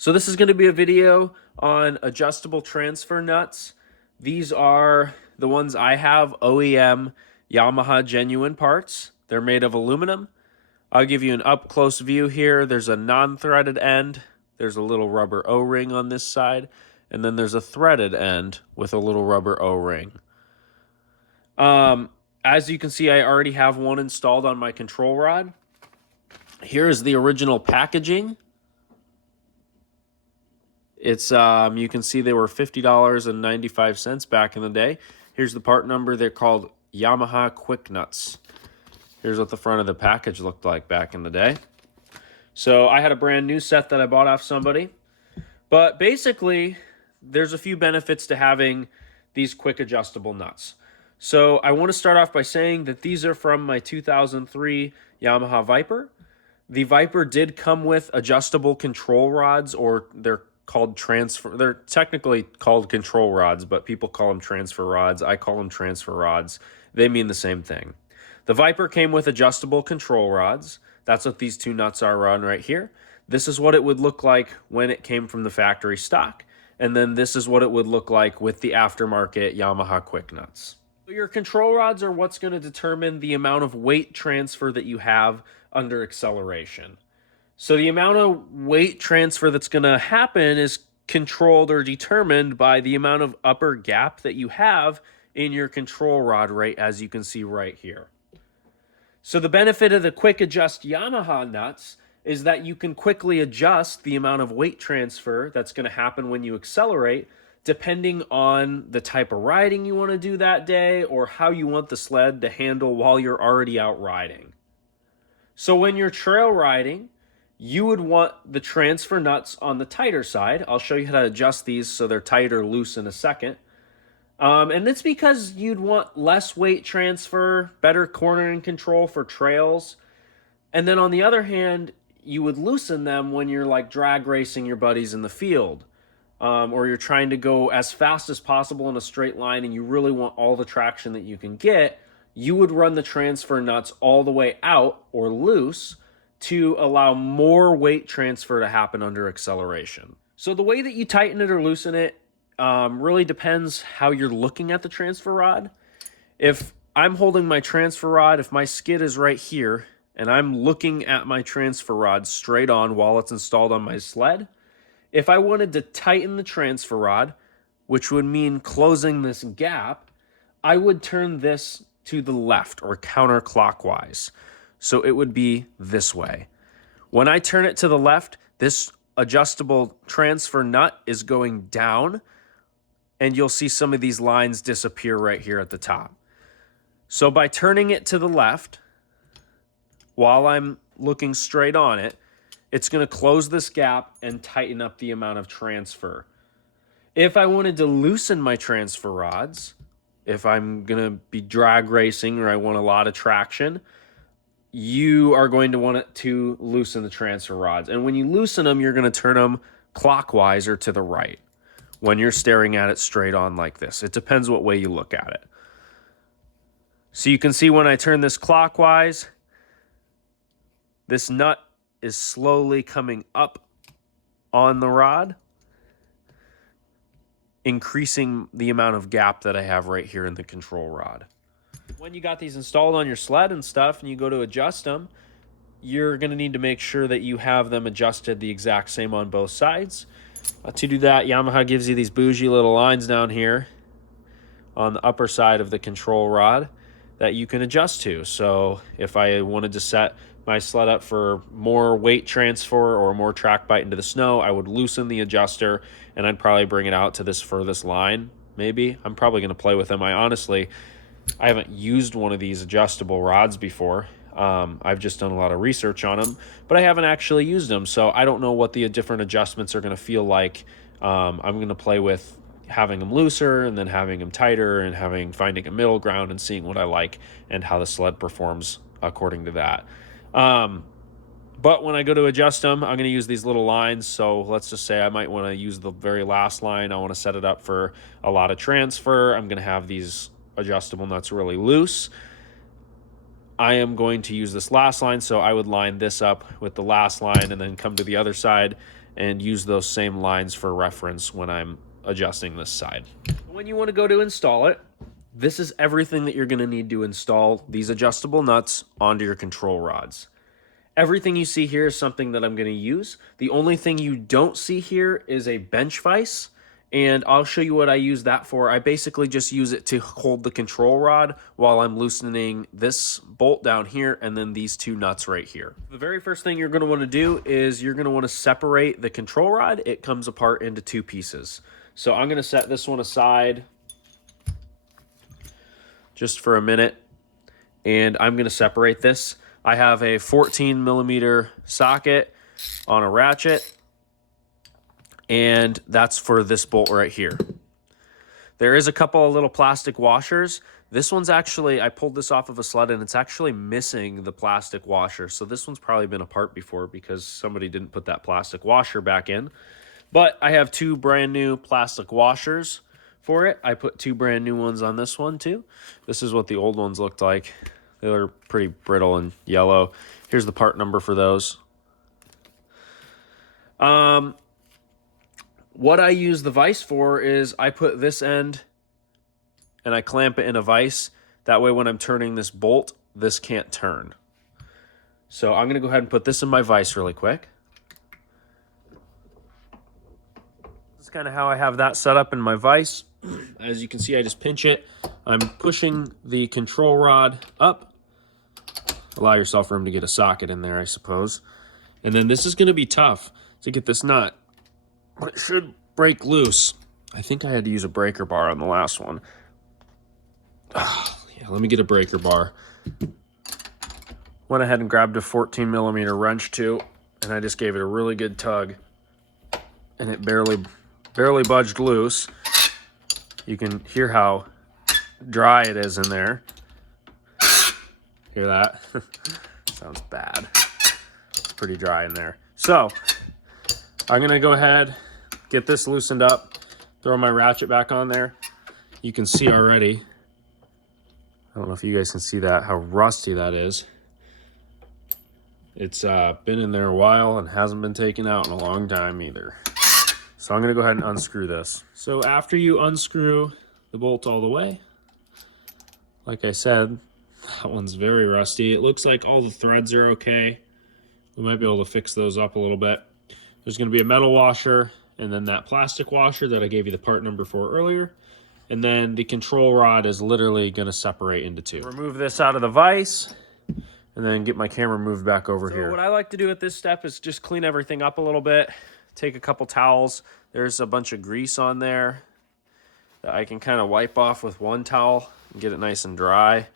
So this is going to be a video on adjustable transfer nuts. These are the ones I have, OEM Yamaha genuine parts. They're made of aluminum. I'll give you an up-close view here. There's a non-threaded end. There's a little rubber O-ring on this side. And then there's a threaded end with a little rubber O-ring. As you can see, I already have one installed on my control rod. Here's the original packaging. It's you can see they were $50.95 back in the day. Here's the part number. They're called Yamaha Quick Nuts. Here's what the front of the package looked like back in the day. So I had a brand new set that I bought off somebody. But basically, there's a few benefits to having these quick adjustable nuts. So I want to start off by saying that these are from my 2003 Yamaha Viper. The Viper did come with adjustable control rods, or they're technically called control rods, but people call them transfer rods. I call them transfer rods. They mean the same thing. The Viper came with adjustable control rods. That's what these two nuts are on right here. This is what it would look like when it came from the factory stock. And then this is what it would look like with the aftermarket Yamaha Quick Nuts. Your control rods are what's going to determine the amount of weight transfer that you have under acceleration. So the amount of weight transfer that's going to happen is controlled or determined by the amount of upper gap that you have in your control rod, right, as you can see right here. So the benefit of the quick adjust Yamaha nuts is that you can quickly adjust the amount of weight transfer that's going to happen when you accelerate, depending on the type of riding you want to do that day or how you want the sled to handle while you're already out riding. So when you're trail riding, you would want the transfer nuts on the tighter side. I'll show you how to adjust these so they're tight or loose in a second. And it's because you'd want less weight transfer, better cornering control for trails. And then on the other hand, you would loosen them when you're like drag racing your buddies in the field. Or you're trying to go as fast as possible in a straight line and you really want all the traction that you can get. You would run the transfer nuts all the way out or loose to allow more weight transfer to happen under acceleration. So the way that you tighten it or loosen it really depends how you're looking at the transfer rod. If I'm holding my transfer rod, if my skid is right here and I'm looking at my transfer rod straight on while it's installed on my sled, if I wanted to tighten the transfer rod, which would mean closing this gap, I would turn this to the left or counterclockwise. So it would be this way. When I turn it to the left, this adjustable transfer nut is going down, and you'll see some of these lines disappear right here at the top. So by turning it to the left, while I'm looking straight on it, it's going to close this gap and tighten up the amount of transfer. If I wanted to loosen my transfer rods, if I'm going to be drag racing or I want a lot of traction, you are going to want it to loosen the transfer rods. And when you loosen them, you're going to turn them clockwise or to the right when you're staring at it straight on like this. It depends what way you look at it. So you can see when I turn this clockwise, this nut is slowly coming up on the rod, increasing the amount of gap that I have right here in the control rod. When you got these installed on your sled and stuff and you go to adjust them, you're going to need to make sure that you have them adjusted the exact same on both sides. To do that, Yamaha gives you these bougie little lines down here on the upper side of the control rod that you can adjust to. So if I wanted to set my sled up for more weight transfer or more track bite into the snow, I would loosen the adjuster and I'd probably bring it out to this furthest line. Maybe. I'm probably going to play with them. I haven't used one of these adjustable rods before. I've just done a lot of research on them, but I haven't actually used them. So I don't know what the different adjustments are going to feel like. I'm going to play with having them looser and then having them tighter and finding a middle ground and seeing what I like and how the sled performs according to that. But when I go to adjust them, I'm going to use these little lines. So let's just say I might want to use the very last line. I want to set it up for a lot of transfer. I'm going to have these adjustable nuts really loose. I am going to use this last line, so I would line this up with the last line and then come to the other side and use those same lines for reference when I'm adjusting this side. When you want to go to install it, this is everything that you're going to need to install these adjustable nuts onto your control rods. Everything you see here is something that I'm going to use. The only thing you don't see here is a bench vise, and I'll show you what I use that for. I basically just use it to hold the control rod while I'm loosening this bolt down here and then these two nuts right here. The very first thing you're going to want to do is you're going to want to separate the control rod. It comes apart into two pieces. So I'm going to set this one aside just for a minute, and I'm going to separate this. I have a 14 millimeter socket on a ratchet, and that's for this bolt right here. There is a couple of little plastic washers. This one's actually, I pulled this off of a sled and it's actually missing the plastic washer. So this one's probably been apart before because somebody didn't put that plastic washer back in. But I have two brand new plastic washers for it. I put two brand new ones on this one too. This is what the old ones looked like. They were pretty brittle and yellow. Here's the part number for those. What I use the vise for is I put this end and I clamp it in a vise. That way when I'm turning this bolt, this can't turn. So I'm gonna go ahead and put this in my vise really quick. This is kind of how I have that set up in my vise. As you can see, I just pinch it. I'm pushing the control rod up. Allow yourself room to get a socket in there, I suppose. And then this is gonna be tough to get this nut. But it should break loose. I think I had to use a breaker bar on the last one. Yeah, let me get a breaker bar. Went ahead and grabbed a 14 millimeter wrench too, and I just gave it a really good tug. And it barely budged loose. You can hear how dry it is in there. Hear that? Sounds bad. It's pretty dry in there. So, I'm gonna go ahead, get this loosened up, throw my ratchet back on there. You can see already, I don't know if you guys can see that, how rusty that is. It's been in there a while and hasn't been taken out in a long time either. So I'm gonna go ahead and unscrew this. So after you unscrew the bolt all the way, like I said, that one's very rusty. It looks like all the threads are okay. We might be able to fix those up a little bit. There's going to be a metal washer and then that plastic washer that I gave you the part number for earlier. And then the control rod is literally going to separate into two. Remove this out of the vise and then get my camera moved back over here. What I like to do at this step is just clean everything up a little bit. Take a couple towels. There's a bunch of grease on there that I can kind of wipe off with one towel and get it nice and dry.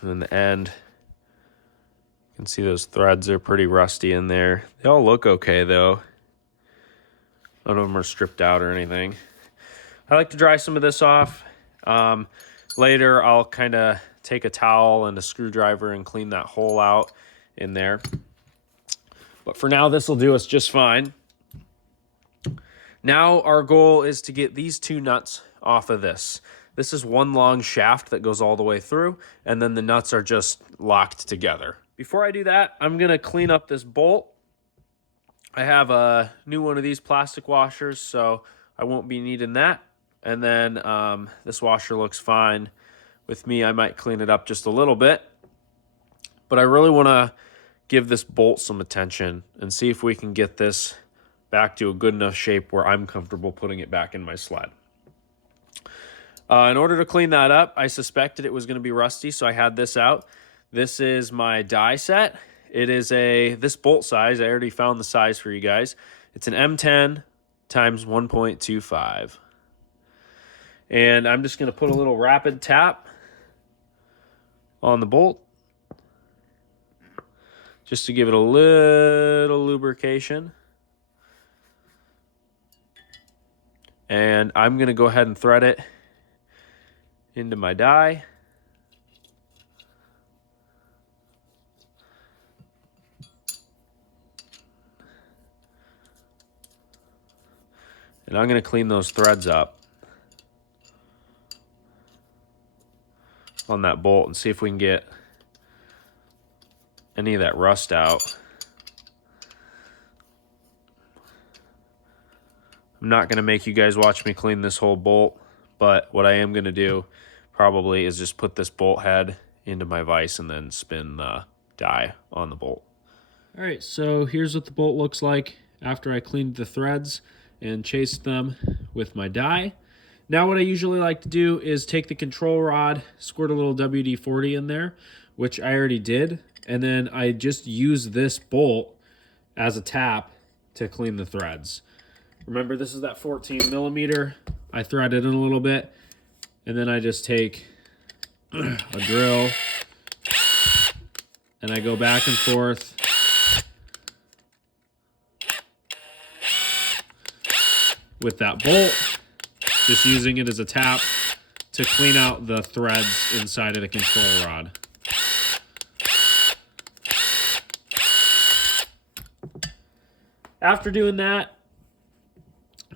And then the end, you can see those threads are pretty rusty in there. They all look okay though. None of them are stripped out or anything. I like to dry some of this off. Later, I'll kind of take a towel and a screwdriver and clean that hole out in there. But for now, this will do us just fine. Now our goal is to get these two nuts off of this. This is one long shaft that goes all the way through, and then the nuts are just locked together. Before I do that, I'm gonna clean up this bolt. I have a new one of these plastic washers, so I won't be needing that. And then this washer looks fine. With me, I might clean it up just a little bit. But I really wanna give this bolt some attention and see if we can get this back to a good enough shape where I'm comfortable putting it back in my sled. In order to clean that up, I suspected it was going to be rusty, so I had this out. This is my die set. It is this bolt size. I already found the size for you guys. It's an M10 times 1.25. And I'm just going to put a little rapid tap on the bolt just to give it a little lubrication. And I'm going to go ahead and thread it into my die. And I'm going to clean those threads up on that bolt and see if we can get any of that rust out. I'm not going to make you guys watch me clean this whole bolt, but what I am going to do probably is just put this bolt head into my vise and then spin the die on the bolt. All right, so here's what the bolt looks like after I cleaned the threads and chased them with my die. Now what I usually like to do is take the control rod, squirt a little WD-40 in there, which I already did, and then I just use this bolt as a tap to clean the threads. Remember, this is that 14 millimeter. I thread it in a little bit, and then I just take a drill, and I go back and forth. With that bolt, just using it as a tap to clean out the threads inside of the control rod. After doing that,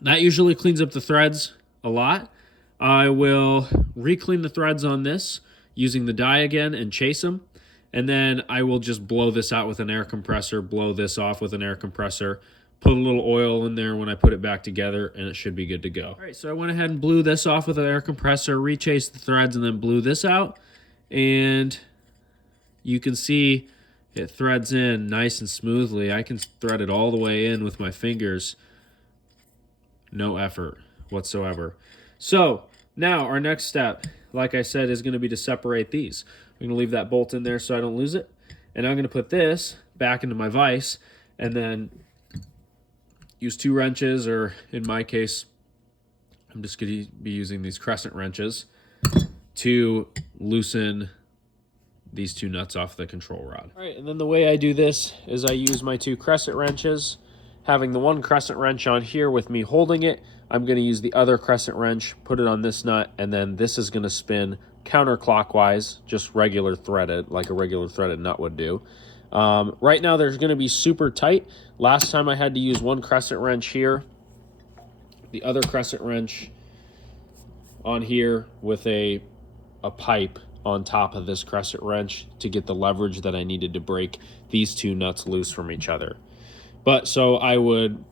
that usually cleans up the threads a lot. I will re-clean the threads on this using the die again and chase them. And then I will just blow this out with an air compressor, blow this off with an air compressor, put a little oil in there when I put it back together, and it should be good to go. All right, so I went ahead and blew this off with an air compressor, re-chased the threads, and then blew this out. And you can see it threads in nice and smoothly. I can thread it all the way in with my fingers. No effort whatsoever. So now our next step, like I said, is going to be to separate these. I'm going to leave that bolt in there so I don't lose it. And I'm going to put this back into my vise and then use 2 wrenches, or in my case, I'm just going to be using these crescent wrenches to loosen these 2 nuts off the control rod. All right, and then the way I do this is I use my 2 crescent wrenches. Having the one crescent wrench on here with me holding it, I'm going to use the other crescent wrench, put it on this nut, and then this is going to spin counterclockwise, just regular threaded, like a regular threaded nut would do. Right now, there's going to be super tight. Last time I had to use one crescent wrench here, the other crescent wrench on here with a pipe on top of this crescent wrench to get the leverage that I needed to break these 2 nuts loose from each other. But so I would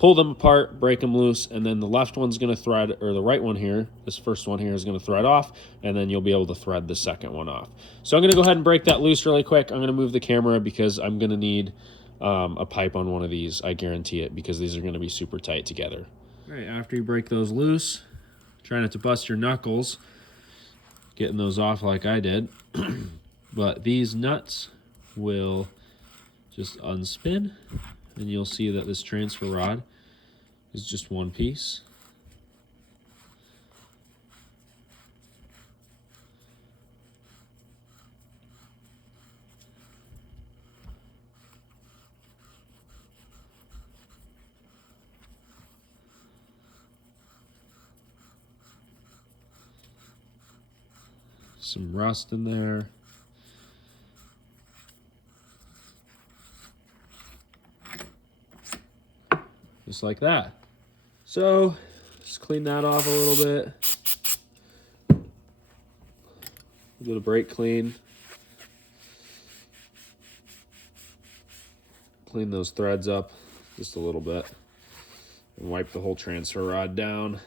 pull them apart, break them loose, and then the left one's going to thread, or the right one here, this first one here is going to thread off, and then you'll be able to thread the second one off. So I'm going to go ahead and break that loose really quick. I'm going to move the camera because I'm going to need a pipe on one of these. I guarantee it, because these are going to be super tight together. All right, after you break those loose, try not to bust your knuckles getting those off like I did. But these nuts will just unspin, and you'll see that this transfer rod is just one piece. Some rust in there. Just like that. So just clean that off a little bit. Do a brake clean. Clean those threads up just a little bit. And wipe the whole transfer rod down.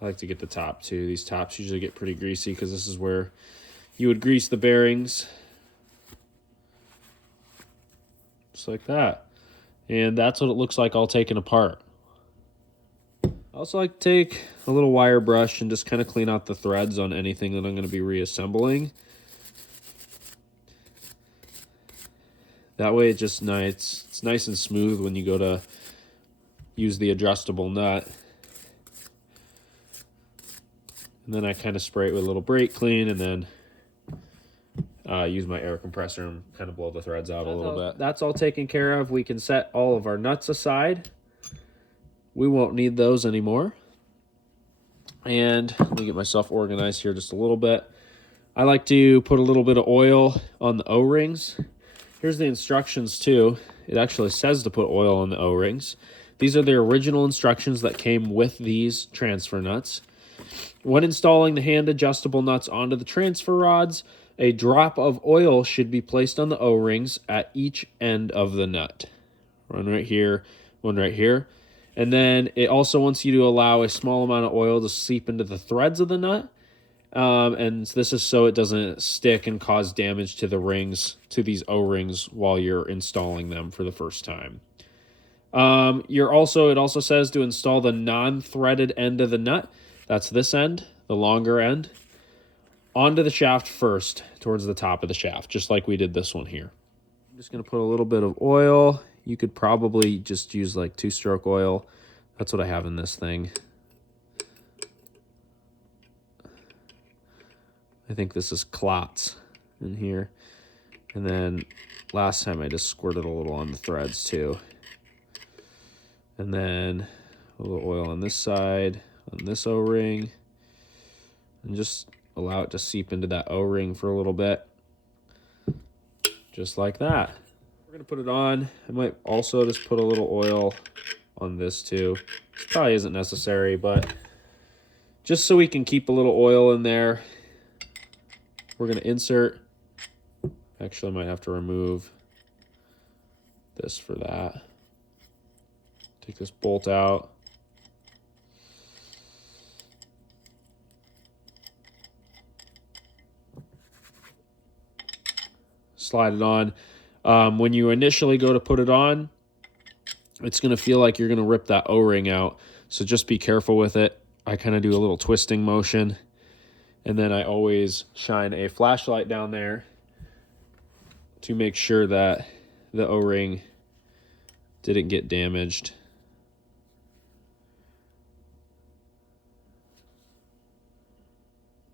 I like to get the top too. These tops usually get pretty greasy because this is where you would grease the bearings. Just like that. And that's what it looks like all taken apart. I also like to take a little wire brush and just kind of clean out the threads on anything that I'm going to be reassembling. That way it's nice and smooth when you go to use the adjustable nut. And then I kind of spray it with a little brake clean and then use my air compressor and kind of blow the threads out a little bit. That's all taken care of. We can set all of our nuts aside. We won't need those anymore. And let me get myself organized here just a little bit. I like to put a little bit of oil on the O-rings. Here's the instructions too. It actually says to put oil on the O-rings. These are the original instructions that came with these transfer nuts. When installing the hand adjustable nuts onto the transfer rods, a drop of oil should be placed on the O-rings at each end of the nut. one right here, one right here. And then it also wants you to allow a small amount of oil to seep into the threads of the nut. And this is so it doesn't stick and cause damage to the rings, to these O-rings while you're installing them for the first time. It also says to install the non-threaded end of the nut. That's this end, the longer end, onto the shaft first, towards the top of the shaft, just like we did this one here. I'm just going to put a little bit of oil. You could probably just use like 2-stroke oil. That's what I have in this thing. I think this is Klotz in here. And then last time I just squirted a little on the threads too. And then a little oil on this side, on this O-ring. And just allow it to seep into that O-ring for a little bit. Just like that. We're going to put it on. I might also just put a little oil on this too. This probably isn't necessary, but just so we can keep a little oil in there. We're going to insert. Actually, I might have to remove this for that. Take this bolt out. Slide it on. When you initially go to put it on, it's going to feel like you're going to rip that O-ring out. So just be careful with it. I kind of do a little twisting motion. And then I always shine a flashlight down there to make sure that the O-ring didn't get damaged.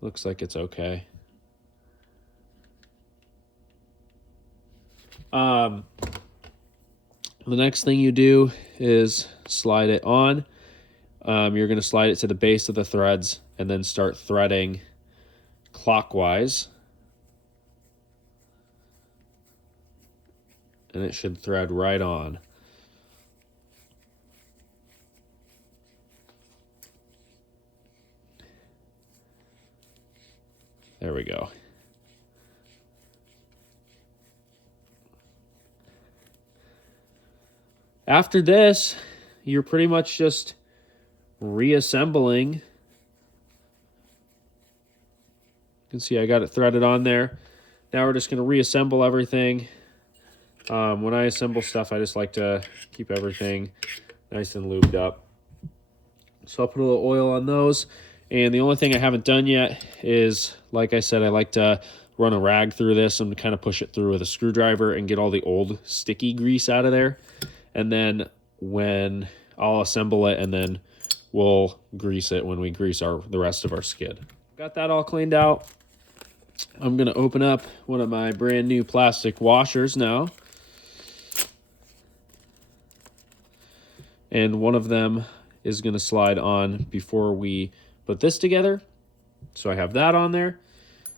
Looks like it's okay. The next thing you do is slide it on. You're going to slide it to the base of the threads and then start threading clockwise. And it should thread right on. There we go. After this, you're pretty much just reassembling. You can see I got it threaded on there. Now we're just going to reassemble everything. When I assemble stuff, I just like to keep everything nice and lubed up. So I'll put a little oil on those. And the only thing I haven't done yet is, like I said, I like to run a rag through this and kind of push it through with a screwdriver and get all the old sticky grease out of there. And then when I'll assemble it, and then we'll grease it when we grease the rest of our skid. Got that all cleaned out. I'm going to open up one of my brand new plastic washers now. And one of them is going to slide on before we put this together. So I have that on there.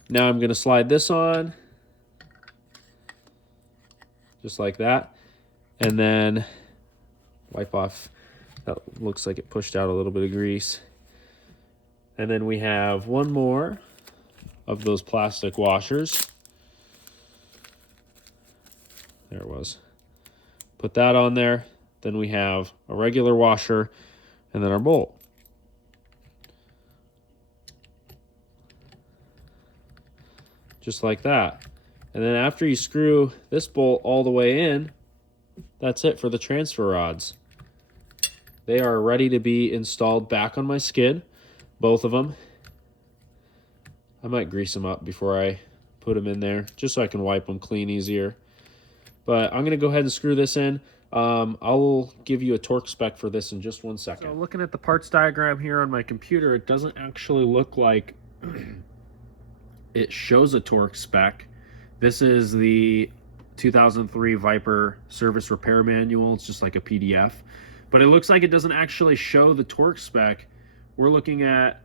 Now I'm going to slide this on. Just like that. And then wipe off. That looks like it pushed out a little bit of grease. And then we have one more of those plastic washers. There it was. Put that on there. Then we have a regular washer and then our bolt. Just like that. And then after you screw this bolt all the way in, that's it for the transfer rods. They are ready to be installed back on my skid, both of them. I might grease them up before I put them in there, just so I can wipe them clean easier. But I'm going to go ahead and screw this in. I'll give you a torque spec for this in just 1 second. So looking at the parts diagram here on my computer, it doesn't actually look like it shows a torque spec. This is the 2003 Viper service repair manual. It's just like a PDF, but it looks like it doesn't actually show the torque spec. We're looking at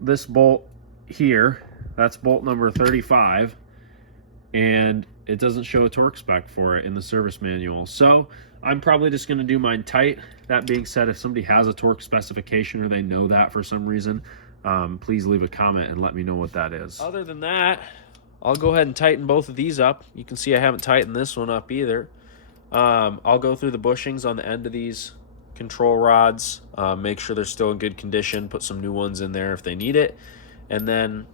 this bolt here. That's bolt number 35, and it doesn't show a torque spec for it in the service manual. So I'm probably just going to do mine tight. That being said, if somebody has a torque specification or they know that for some reason, please leave a comment and let me know what that is. Other than that, I'll go ahead and tighten both of these up. You can see I haven't tightened this one up either. I'll go through the bushings on the end of these control rods, make sure they're still in good condition, put some new ones in there if they need it, and then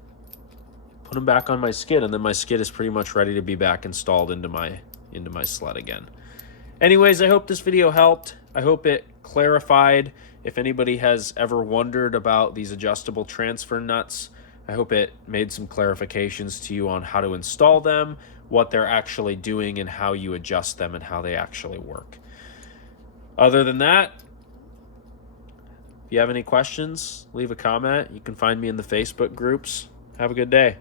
put them back on my skid, and then my skid is pretty much ready to be back installed into my sled again. Anyways, I hope this video helped. I hope it clarified if anybody has ever wondered about these adjustable transfer nuts. I hope it made some clarifications to you on how to install them, what they're actually doing, and how you adjust them and how they actually work. Other than that, if you have any questions, leave a comment. You can find me in the Facebook groups. Have a good day.